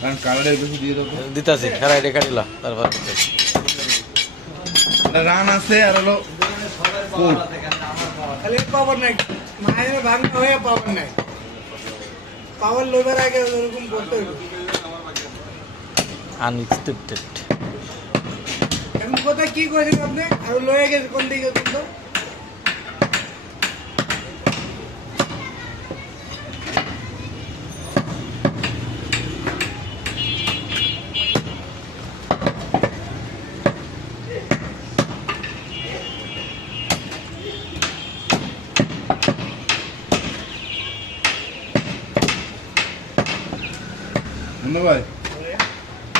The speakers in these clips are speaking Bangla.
কারণ কালারে বেশি দিয়ে দেবো দিতাছি খেলা এটা কাটিলা তারপর রান আছে আর হলো কোট খালি পাওয়ার নাই মায়ের ভাঙা হয়ে পাওয়ার নাই পাওয়ার লোভের আগে ওরকম করতে হবে আনএক্সপেক্টেড এখন কোথায় কি করেছেন আপনি আর লয়ে গেছে কোন দিকে কিন্তু ভাই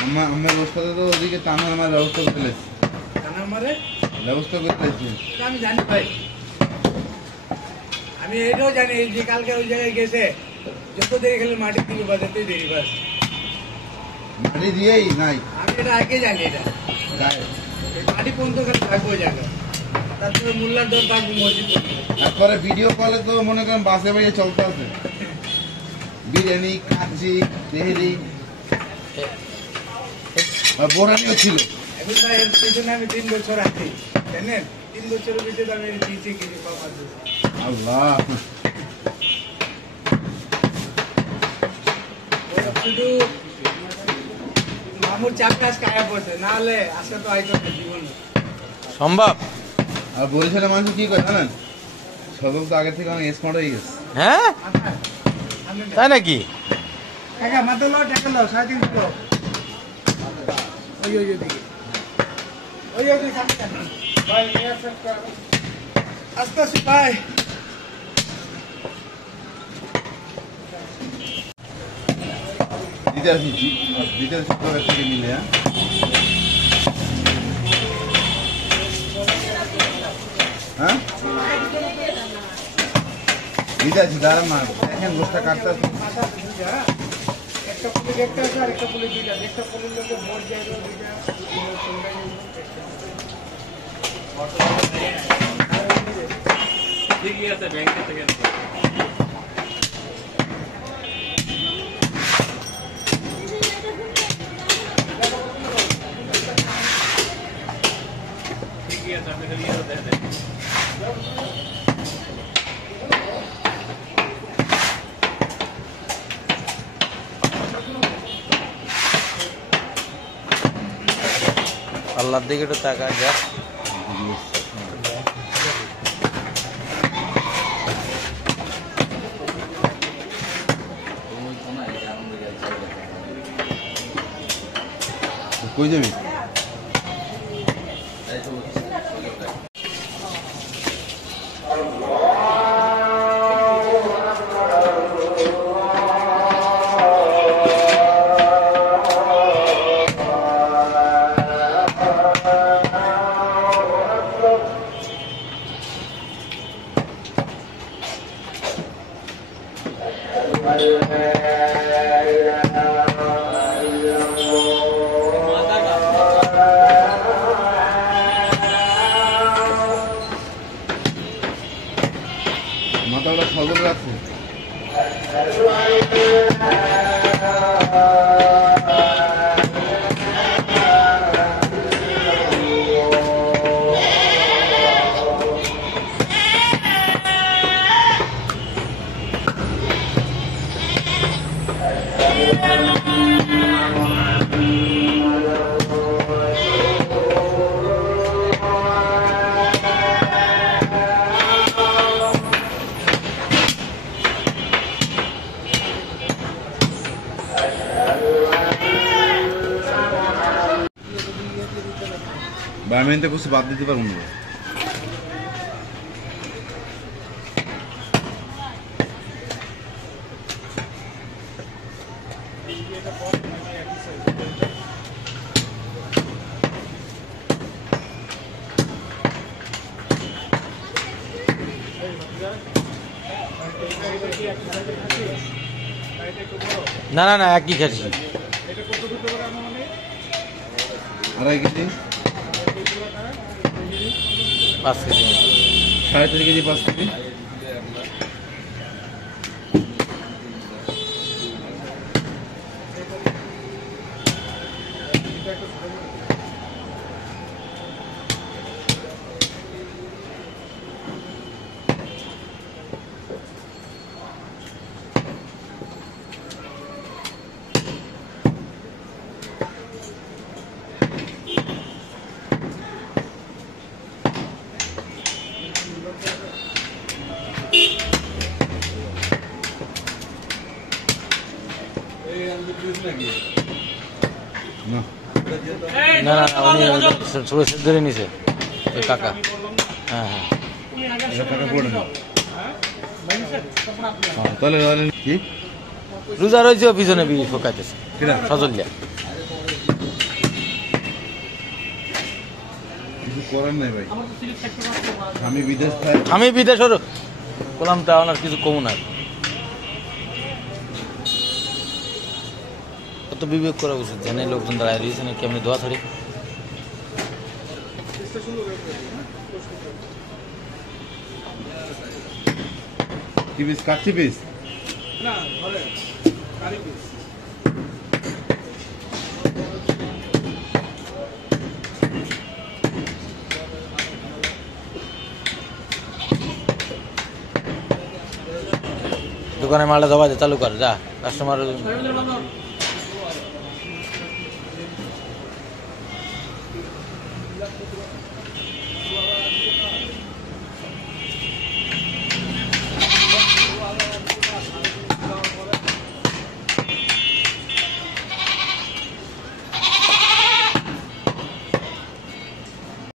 আমার ব্যবস্থাটা তো ওদিকে টানার আমার ব্যবস্থা করতে লাগছে ব্যবস্থা করতে লাগছে আমি জানি ভাই আমি এটাও জানি যে কালকে ওই জায়গায় গেছে যত দেরি খেলে মাটি দিকে বাজাতেই দেরি বাস মাটি দিয়েই নাই আমি এটা আগে জানি এটা মাটি পর্যন্ত খেলে থাকবো ওই জায়গায় তারপরে মোল্লার দর থাকবো মসজিদ তারপরে ভিডিও কলে তো মনে করেন বাসে বাড়িয়ে চলতে আছে বিরিয়ানি কাঞ্চি তেহেরি বোরানিও ছিল এখন ভাই এর পিছনে আমি 3 বছর আছি জানেন 3 বছরের ভিতরে আমি দিয়েছি কিছু পাওয়া আল্লাহ শুধু মামুর চাপে আজকে আয়া পড়ছে না হলে আজকে তো আইতো না জীবন সম্ভব আর বরিশালের মানুষ কি করে জানেন সদর তো আগে থেকে অনেক স্মার্ট হয়ে গেছে হ্যাঁ তাই নাকি টাকা মাত্র লো টাকা লো 350 লো ওই দিকে ওই দিকে ভাই আস্তে আস্তে ভাই দিতে আসি তো থেকে মিলে হ্যাঁ দিতে আসি দাঁড়া মা দেখেন গোষ্ঠটা কাটতে আছে একটা পুলিশ একটা আছে আর একটা পুলিশ দুইটা একটা পুলিশ লোকে ভোট যায় ঠিকই আছে ব্যাংকে থেকে ঠিকই আছে আপনি খালি ইয়ে দেন আল্লাহর দিকে একটু তাকা যা কই যাবি মাথাটা সবল রাখছে বারমেন্টে কিছু বাদ দিতে পারবো না না না না একই খাচ্ছি আড়াই কেজি 5 কেজি 3.5 কেজি 5 কেজি না না না না উনি ছোটো ধরে নিছে ওই কাকা হ্যাঁ হ্যাঁ এটা টাকা পড়ে না তাহলে তাহলে কি রোজা রয়েছে পিছনে বিড়ি ফোকাইতেছে কিরা সজলিয়া কিছু করার নাই ভাই আমি বিদেশ থাই আমি বিদেশের বললাম তা ওনার কিছু কম না কত বিবেক করা উচিত জানে লোকজন দাঁড়ায় রয়েছে না কেমনি দোয়া ধরে কি পিস কাচ্চি পিস না ঘরে গাড়ি পিস দোকানে মালটা দবা চালু কর যা কাস্টমার